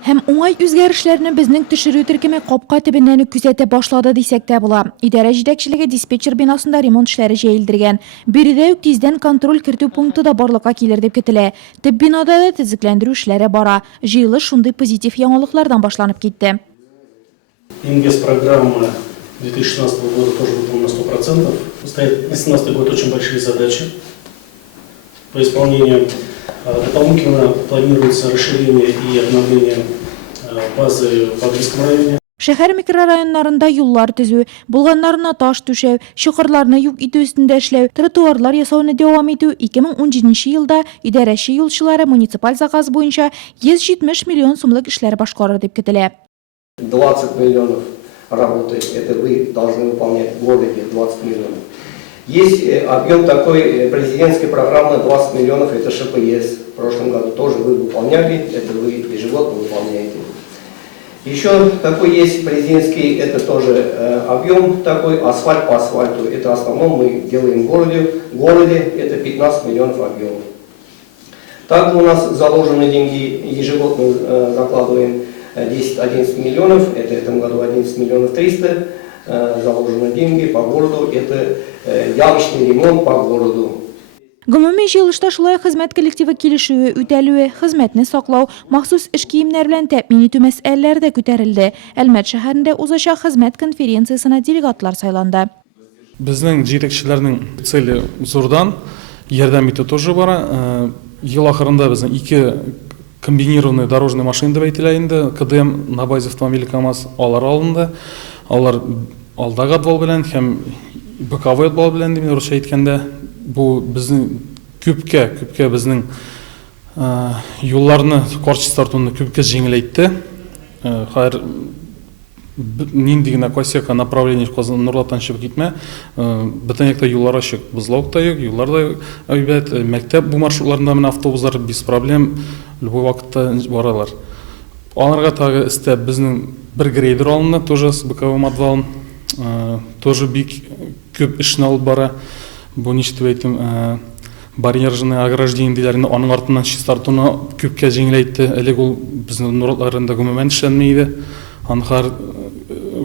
Һәм уңай үзгәрешләрне безнең төшерү төркеме капка төбеннән үк күзәтә башлады дисәк тә була. Идарә җитәкчелеге диспетчер бинасында ремонт эшләре җәелдергән. Биредә үк тиздән контроль кертү пункты да барлыкка килер дип көтелә. Төп бинада да төзекләндерү эшләре бара. Җыелыш шундый позитив яңалыклардан башланып китте. Инвестпрограмма 2016 года тоже выполнена на 100%. Стоит 2018 год очень большие задачи по исполнению. Дополнительно планируется расширение и обновление базы в Адлерском районе. Шәһәр микрорайоннарында юллар төзү, булганнарына таш түшәү, чокырларны юк итү өстендә эшләү, тротуарлар ясауны дәвам итү 2017 елда идарәче юлчылары муниципаль заказ буенча 170 миллион сумлык эшләр башкарыр дип көтелә. 20 миллионов работы, это вы должны выполнять в городе, 20 миллионов. Есть объем такой президентской программы 20 миллионов, это ШПС. В прошлом году тоже вы выполняли, это вы ежегодно выполняете. Еще такой есть президентский, это тоже объем такой, асфальт по асфальту. Это в основном мы делаем в городе это 15 миллионов объемов. Также у нас заложены деньги, ежегодно закладываем 10-11 миллионов, это в этом году 11 миллионов 300, заложены деньги по городу, это ямочный ремонт по городу. Гомуми җыелышта шулай хезмәт коллективы килешүе үтәлүе, хезмәтне саклау, махсус эш киемнәр белән тәэмин итү мәсьәләләре дә күтәрелде. Әлмәт шәһәрендә узачак хезмәт конференциясенә делегатлар сайланды. Безнең җитәкчеләрнең цели зурдан, ярдәм итү тоже бара. Ел ахырында безнең 2 комбинированный дорожный машина дип әйтелә инде, КДМ на базе автомобиль КАМАЗ алар алынды. Алар алдагы отвал белән һәм боковой отвал белән дип русча әйткәндә, бу безнең күпкә безнең юлларны корчис тартуны күпкә җиңеләйтте. Хәер нинди генә косяка направление Нурлаттан чыгып китмә. Бөтен якта юллар ачык, бузлаук та юк, юллар да әйбәт. Мәктәп бу маршрутларында менә автобуслар без проблем любой вакытта баралар. Аларга тагы истә безнең бер грейдер алынды, тоже с боковым отвалом, тоже бик күп эшне алып бара. Бу ничек әйтим, барьерный ограждение диләрне аның артыннан чистартуны күпкә җиңеләйтте. Элек ул безнең Нурлатта гомумән эшләнми иде. Анхар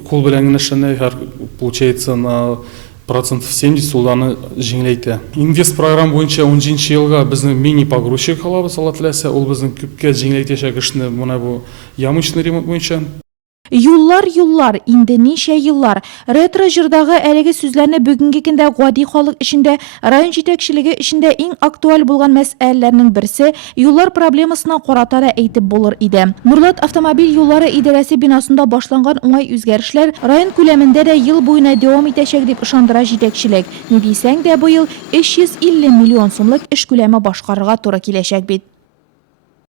кул белән генә эшләнә, получается на процентов 70 уланы җиңеләйтә. Инвест программа буенча 10 елга безнең мини погрузчик алабыз, Алла теләсә, ул безнең күпкә җиңеләйтәчәк эшне менә бу ямочный ремонт буенча. Юллар, инде ничә еллар. Ретро җырдагы әлеге сүзләрне бүгенге көндә гади халык эчендә, район җитәкчелеге эчендә иң актуаль булган мәсьәләләрнең берсе юллар проблемасына карата да әйтеп булыр иде. Нурлат автомобиль юллары идарәсе бинасында башланган уңай үзгәрешләр район күләмендә дә ел буена дәвам итәчәк дип ышандыра җитәкчелек. Ни дисәң дә бу ел 350 миллион сумлык эш күләме башкарырга туры киләчәк бит.